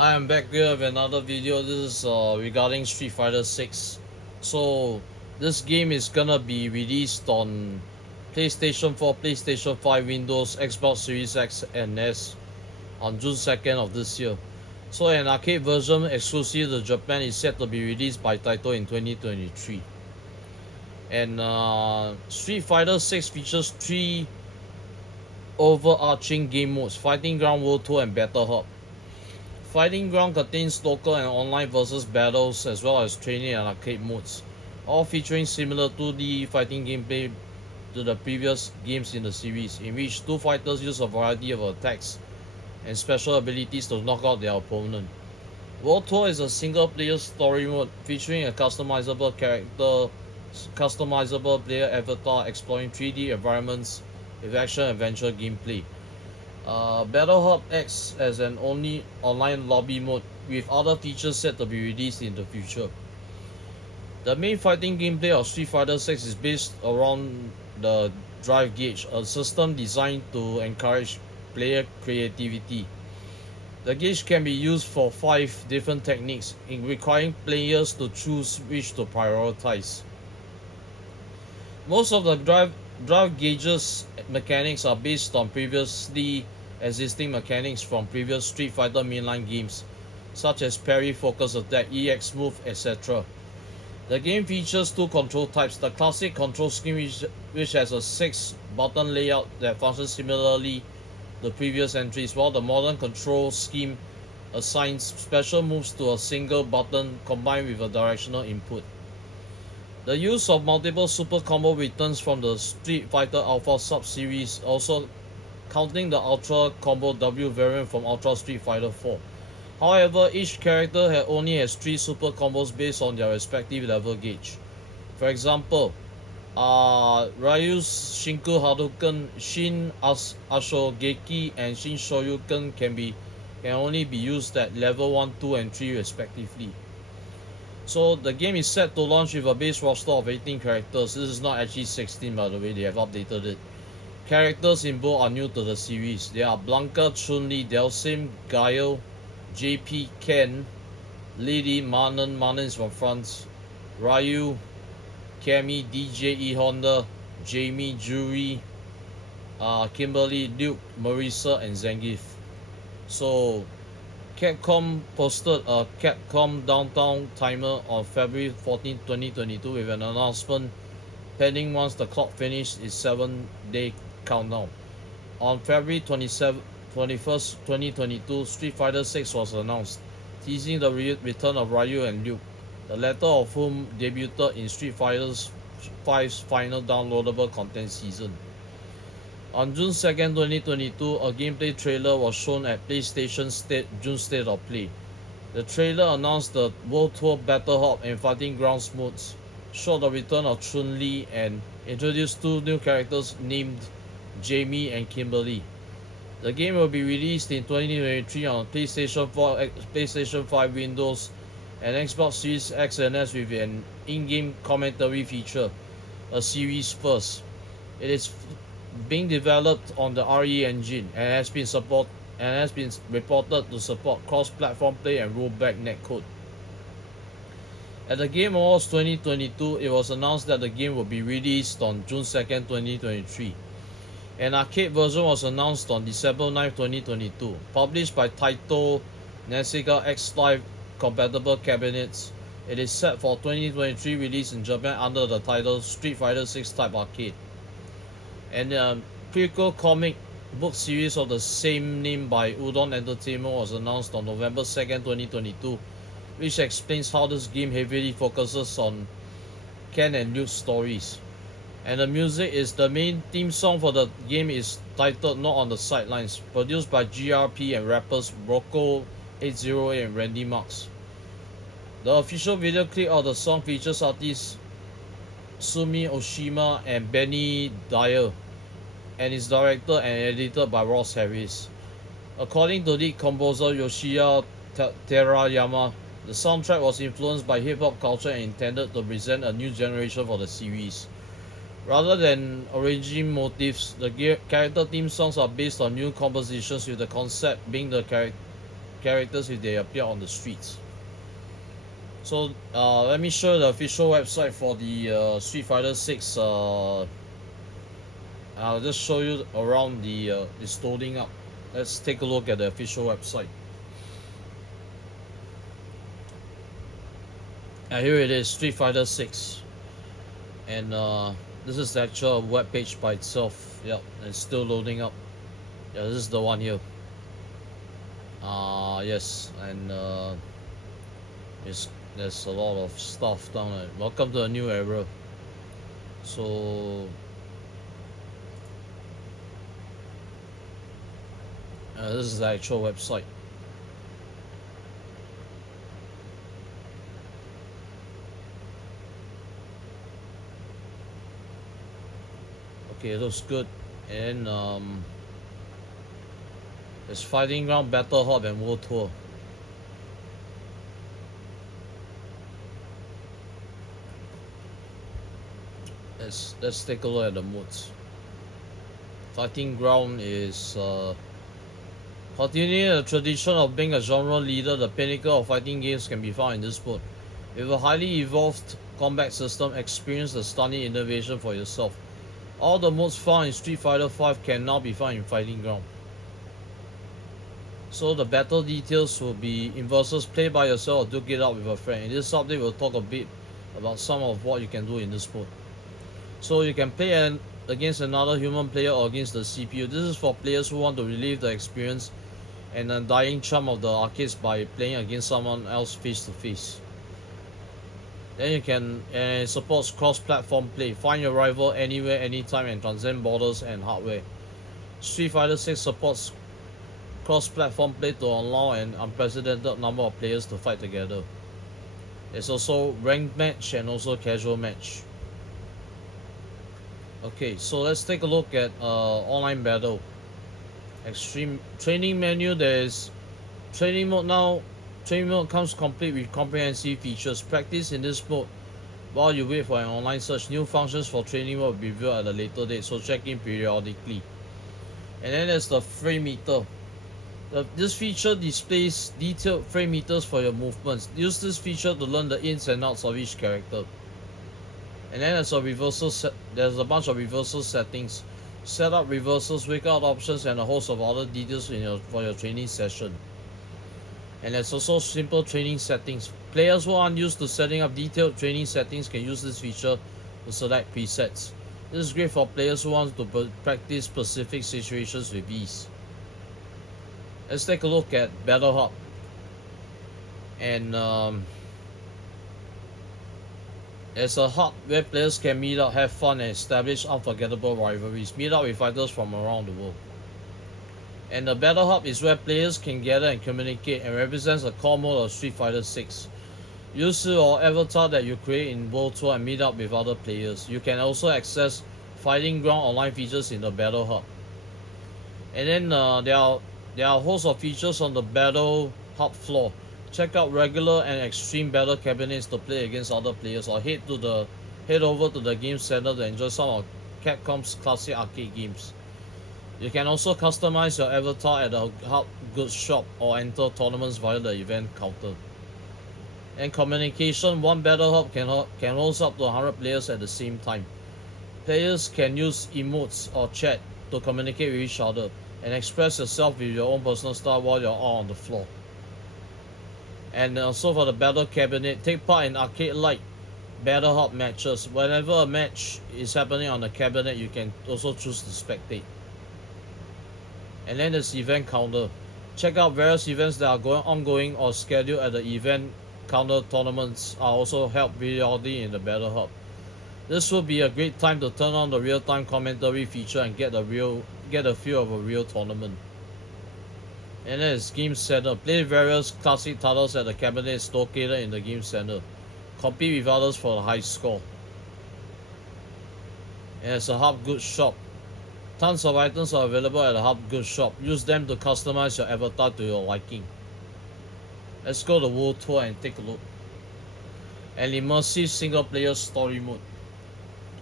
I am back here with another video. This is regarding Street Fighter 6. So this game is gonna be released on PlayStation 4, PlayStation 5, Windows, Xbox Series X and S on June 2nd of this year. So an arcade version exclusive to Japan is set to be released by Taito in 2023. And Street Fighter 6 features three overarching game modes: Fighting Ground, World Tour, and Battle Hub. Fighting Ground contains local and online versus battles as well as training and arcade modes, all featuring similar 2D fighting gameplay to the previous games in the series, in which two fighters use a variety of attacks and special abilities to knock out their opponent. World Tour is a single-player story mode featuring a customizable player avatar exploring 3D environments with action-adventure gameplay. Battle Hub acts as an only online lobby mode with other features set to be released in the future. The main fighting gameplay of Street Fighter 6 is based around the Drive Gauge, a system designed to encourage player creativity. The gauge can be used for 5 different techniques, requiring players to choose which to prioritize. Most of the drive gauges mechanics are based on previously existing mechanics from previous Street Fighter mainline games, such as parry, focus attack, EX move, etc. The game features two control types: the classic control scheme, which has a 6-button layout that functions similarly to previous entries, while the modern control scheme assigns special moves to a single button combined with a directional input. The use of multiple super combo returns from the Street Fighter Alpha sub-series, also counting the Ultra Combo W variant from Ultra Street Fighter 4. However, each character only has 3 super combos based on their respective level gauge. For example, Ryu's Shinku Hadouken, Shin Ashogeki, and Shin Shoryuken can only be used at level 1, 2, and 3 respectively. So the game is set to launch with a base roster of 18 characters. This is not actually 16, by the way, they have updated it. Characters in bold are new to the series. They are Blanka, Chun-Li, Dhalsim, Guile, JP, Ken, Lily, Manon is from France, Ryu, Cammy, DJ, E Honda, Jamie, Juri, Kimberly, Luke, Marisa, and Zangief. So Capcom posted a Capcom Downtown timer on February 14, 2022 with an announcement pending once the clock finished its 7-day countdown. On February 21st, 2022, Street Fighter 6 was announced, teasing the return of Ryu and Luke, the latter of whom debuted in Street Fighter 5's final downloadable content season. On June 2nd, 2022, a gameplay trailer was shown at PlayStation June State of Play. The trailer announced the World Tour, Battle Hub, and Fighting Grounds modes, showed the return of Chun-Li, and introduced 2 new characters named Jamie and Kimberly. The game will be released in 2023 on PlayStation 4, PlayStation 5, Windows, and Xbox Series X and S with an in-game commentary feature, a series first. It is being developed on the RE engine and has been reported to support cross-platform play and rollback netcode. At the Game Awards 2022, it was announced that the game will be released on June 2nd, 2023. An arcade version was announced on December 9, 2022, published by Taito Nessiga X Live compatible cabinets. It is set for 2023 release in Japan under the title Street Fighter 6 Type Arcade. And the prequel comic book series of the same name by Udon Entertainment was announced on November 2nd, 2022, which explains how this game heavily focuses on Ken and Luke's stories. And the music is the main theme song for the game is titled Not on the Sidelines, produced by GRP and rappers Rocco 808 and Randy Marks. The official video clip of the song features artists Sumi Oshima and Benny Dyer, and is directed and edited by Ross Harris. According to lead composer Yoshia Terayama, the soundtrack was influenced by hip-hop culture and intended to present a new generation for the series. Rather than origin motifs, the character theme songs are based on new compositions, with the concept being the characters if they appear on the streets. So let me show the official website for the Street Fighter 6. I'll just show you around the it's loading up. Let's take a look at the official website. And here it is, Street Fighter 6. And this is the actual web page by itself. Yep, it's still loading up. Yeah, this is the one here. Yes, and there's a lot of stuff down there. Welcome to a new era. So this is the actual website. Okay, it looks good. And there's Fighting Ground, Battle Hub, and World Tour. Let's take a look at the modes. Fighting Ground is continuing the tradition of being a genre leader. The pinnacle of fighting games can be found in this mode. With a highly evolved combat system, experience the stunning innovation for yourself. All the modes found in Street Fighter V can now be found in Fighting Ground. So the battle details will be in versus, play by yourself or duke it out with a friend. In this update, we'll talk a bit about some of what you can do in this mode. So you can play against another human player or against the CPU. This is for players who want to relive the experience and undying charm of the arcades by playing against someone else face to face. Then you can, and it supports cross-platform play. Find your rival anywhere, anytime, and transcend borders and hardware. Street Fighter 6 supports cross-platform play to allow an unprecedented number of players to fight together. There's also ranked match and also casual match. Okay, so let's take a look at online battle. Extreme training menu. There's training mode now. Training mode comes complete with comprehensive features. Practice in this mode while you wait for an online search. New functions for training mode will be revealed at a later date, so check in periodically. And then there's the frame meter. This feature displays detailed frame meters for your movements. Use this feature to learn the ins and outs of each character. And then there's a bunch of reversal settings. Set up reversals, wake out options, and a host of other details for your training session. And there's also simple training settings. Players who aren't used to setting up detailed training settings can use this feature to select presets. This is great for players who want to practice specific situations with ease. Let's take a look at Battle Hub. And there's a hub where players can meet up, have fun, and establish unforgettable rivalries. Meet up with fighters from around the world. And the Battle Hub is where players can gather and communicate, and represents a core mode of Street Fighter 6. Use your avatar that you create in World Tour and meet up with other players. You can also access Fighting Ground online features in the Battle Hub. And then there are a host of features on the Battle Hub floor. Check out regular and extreme battle cabinets to play against other players, or head over to the game center to enjoy some of Capcom's classic arcade games. You can also customize your avatar at the Hub Goods shop or enter tournaments via the event counter. And communication, one Battle Hub can host up to 100 players at the same time. Players can use emotes or chat to communicate with each other and express yourself with your own personal style while you're all on the floor. And also for the battle cabinet, take part in arcade-like Battle Hub matches. Whenever a match is happening on the cabinet, you can also choose to spectate. And then there's event counter. Check out various events that are ongoing or scheduled at the event counter. Tournaments are also held periodically in the Battle Hub. This will be a great time to turn on the real-time commentary feature and get a feel of a real tournament. And then it's Game Center. Play various classic titles at the cabinets located in the Game Center. Compete with others for a high score. And it's a Hub Goods shop. Tons of items are available at the Hub Goods shop. Use them to customize your avatar to your liking. Let's go to World Tour and take a look. An immersive single player story mode.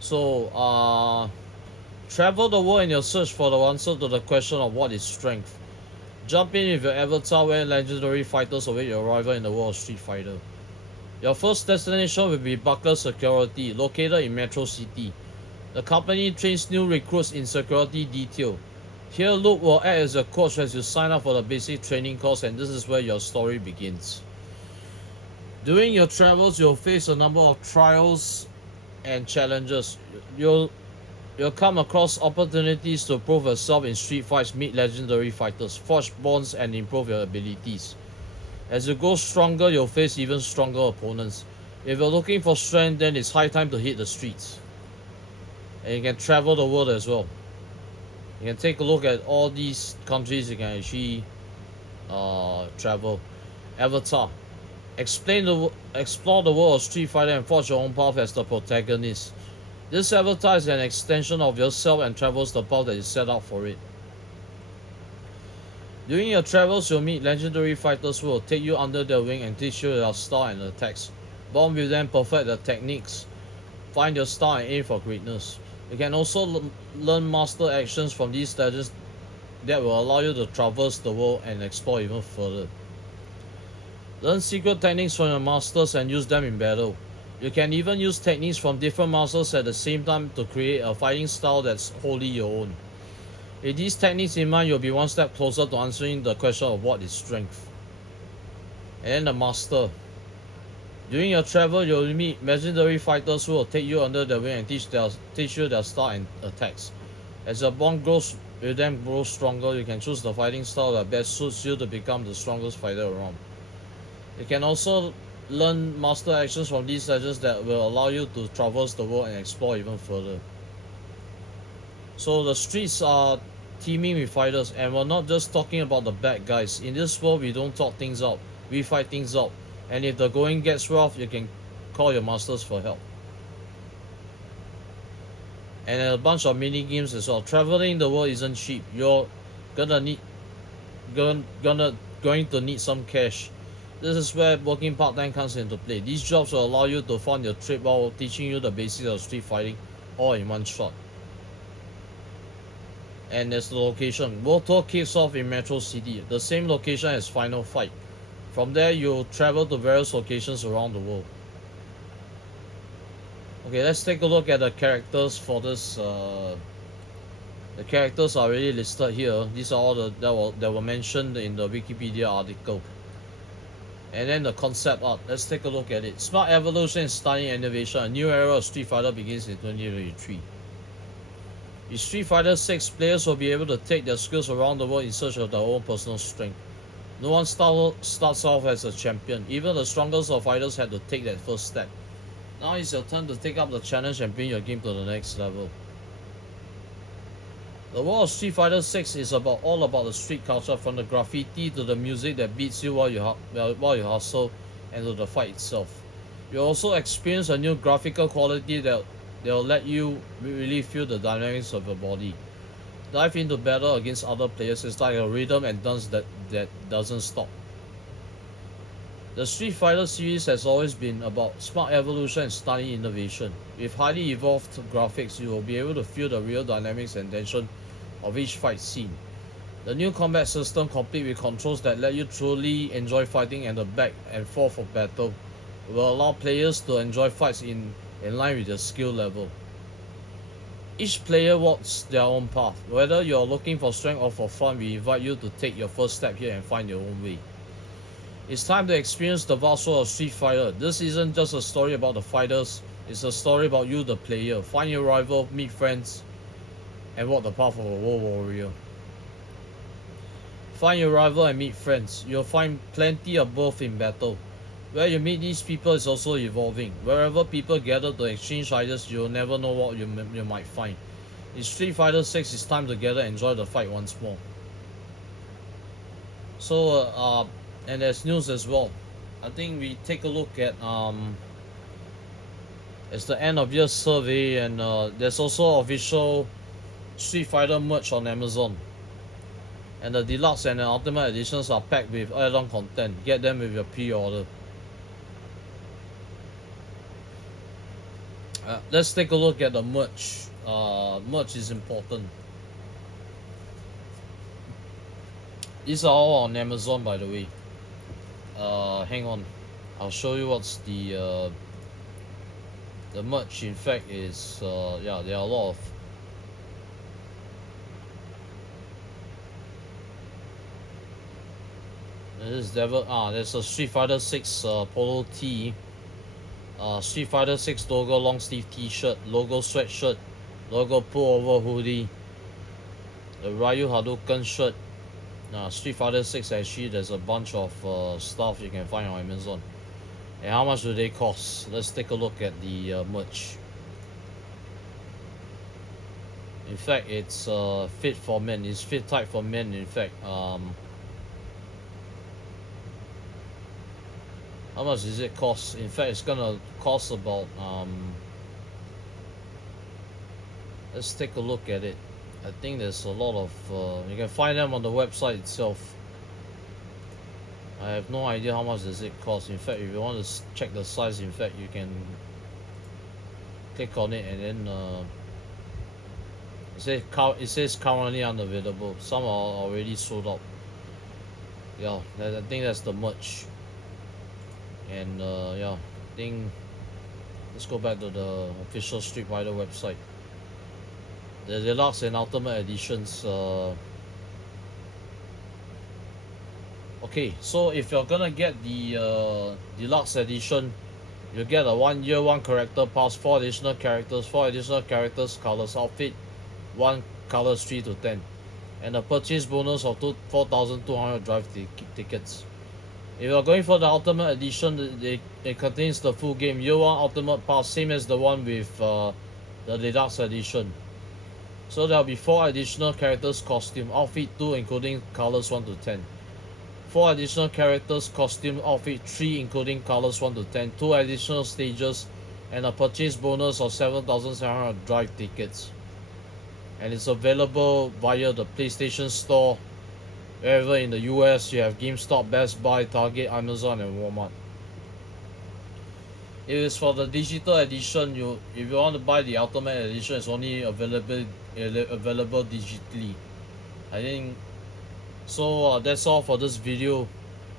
So travel the world in your search for the answer to the question of what is strength. Jump in with your avatar where legendary fighters await your arrival in the world of Street Fighter. Your first destination will be Buckler Security, located in Metro City. The company trains new recruits in security detail. Here, Luke will act as your coach as you sign up for the basic training course, and this is where your story begins. During your travels, you'll face a number of trials and challenges. You'll come across opportunities to prove yourself in street fights, meet legendary fighters, forge bonds, and improve your abilities. As you grow stronger, you'll face even stronger opponents. If you're looking for strength, then it's high time to hit the streets. And you can travel the world as well. You can take a look at all these countries you can actually travel. Avatar. Explore the world of Street Fighter and forge your own path as the protagonist. This avatar is an extension of yourself and travels the path that you set out for it. During your travels, you'll meet legendary fighters who will take you under their wing and teach you their style and attacks. Bond with them, perfect their techniques, find your style and aim for greatness. You can also learn master actions from these legends that will allow you to traverse the world and explore even further. Learn secret techniques from your masters and use them in battle. You can even use techniques from different masters at the same time to create a fighting style that's wholly your own. With these techniques in mind, you'll be one step closer to answering the question of what is strength. And then the master. During your travel, you'll meet legendary fighters who will take you under their wing and teach you their style and attacks. As your bond grows with them grows stronger, you can choose the fighting style that best suits you to become the strongest fighter around. You can also learn master actions from these legends that will allow you to traverse the world and explore even further. So the streets are teeming with fighters, and we're not just talking about the bad guys. In this world, we don't talk things out, we fight things out. And if the going gets rough, you can call your masters for help. And a bunch of mini games as well. Traveling the world isn't cheap. You're going to need some cash. This is where working part-time comes into play. These jobs will allow you to fund your trip while teaching you the basics of street fighting all in one shot. And there's the location. World Tour kicks off in Metro City, the same location as Final Fight. From there, you'll travel to various locations around the world. Okay, let's take a look at the characters for this. The characters are already listed here. These are all that were mentioned in the Wikipedia article. And then the concept art, let's take a look at it. Smart evolution and stunning innovation. A new era of Street Fighter begins in 2023. In Street Fighter 6, players will be able to take their skills around the world in search of their own personal strength. No one starts off as a champion. Even the strongest of fighters had to take that first step. Now it's your turn to take up the challenge and bring your game to the next level. The world of Street Fighter 6 is all about the street culture, from the graffiti to the music that beats you while you hustle, and to the fight itself. You also experience a new graphical quality that will let you really feel the dynamics of your body. Dive into battle against other players. It's like a rhythm and dance that doesn't stop. The Street Fighter series has always been about smart evolution and stunning innovation. With highly evolved graphics, you will be able to feel the real dynamics and tension of each fight scene. The new combat system, complete with controls that let you truly enjoy fighting and the back and forth of battle, will allow players to enjoy fights in line with their skill level. Each player walks their own path. Whether you're looking for strength or for fun, we invite you to take your first step here and find your own way. It's time to experience the vast world of Street Fighter. This isn't just a story about the fighters, it's a story about you, the player. Find your rival, meet friends, and walk the path of a world warrior. Find your rival and meet friends. You'll find plenty of both in battle. Where you meet these people is also evolving. Wherever people gather to exchange ideas, you'll never know what you might find. In Street Fighter 6, it's time to gather and enjoy the fight once more. So, and there's news as well. I think we take a look at it's the end of year survey, and there's also official Street Fighter merch on Amazon. And the deluxe and the ultimate editions are packed with add-on content. Get them with your pre-order. Let's take a look at the merch. Merch is important. These are all on Amazon, by the way. Hang on, I'll show you what's the merch. In fact, is yeah, there are a lot of. This devil. There's a Street Fighter 6 polo tee, Street Fighter 6 logo long sleeve T-shirt, logo sweatshirt, logo pullover hoodie, the Ryu Hadouken shirt. Street Fighter 6, actually there's a bunch of stuff you can find on Amazon. And how much do they cost? Let's take a look at the merch. In fact, it's fit for men. It's fit type for men. In fact, how much does it cost? In fact, it's gonna cost about let's take a look at it. I think there's a lot of you can find them on the website itself. I have no idea how much does it cost. In fact, if you want to check the size, in fact, you can click on it and then it says currently unavailable. Some are already sold out. Yeah, I think that's the merch. And yeah, I think let's go back to the official Street Fighter website. The deluxe and ultimate editions. Okay, so if you're gonna get the deluxe edition, you get a 1 year 1 character pass, 4 additional characters, colors outfit, 1 colors 3 to 10, and a purchase bonus of 4,200 drive tickets. If you're going for the ultimate edition, it contains the full game, year 1 ultimate pass, same as the one with the deluxe edition. So there'll be 4 additional characters costume, outfit 2 including colors 1 to 10. 4 additional characters costume, outfit 3 including colors 1 to 10. 2 additional stages, and a purchase bonus of 7,700 drive tickets. And it's available via the PlayStation Store. Wherever in the US, you have GameStop, Best Buy, Target, Amazon, and Walmart. If it's for the digital edition, if you want to buy the ultimate edition, it's only available digitally. I think so. That's all for this video.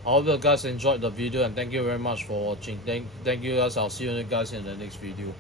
I hope you guys enjoyed the video, and thank you very much for watching. Thank you guys. I'll see you guys in the next video.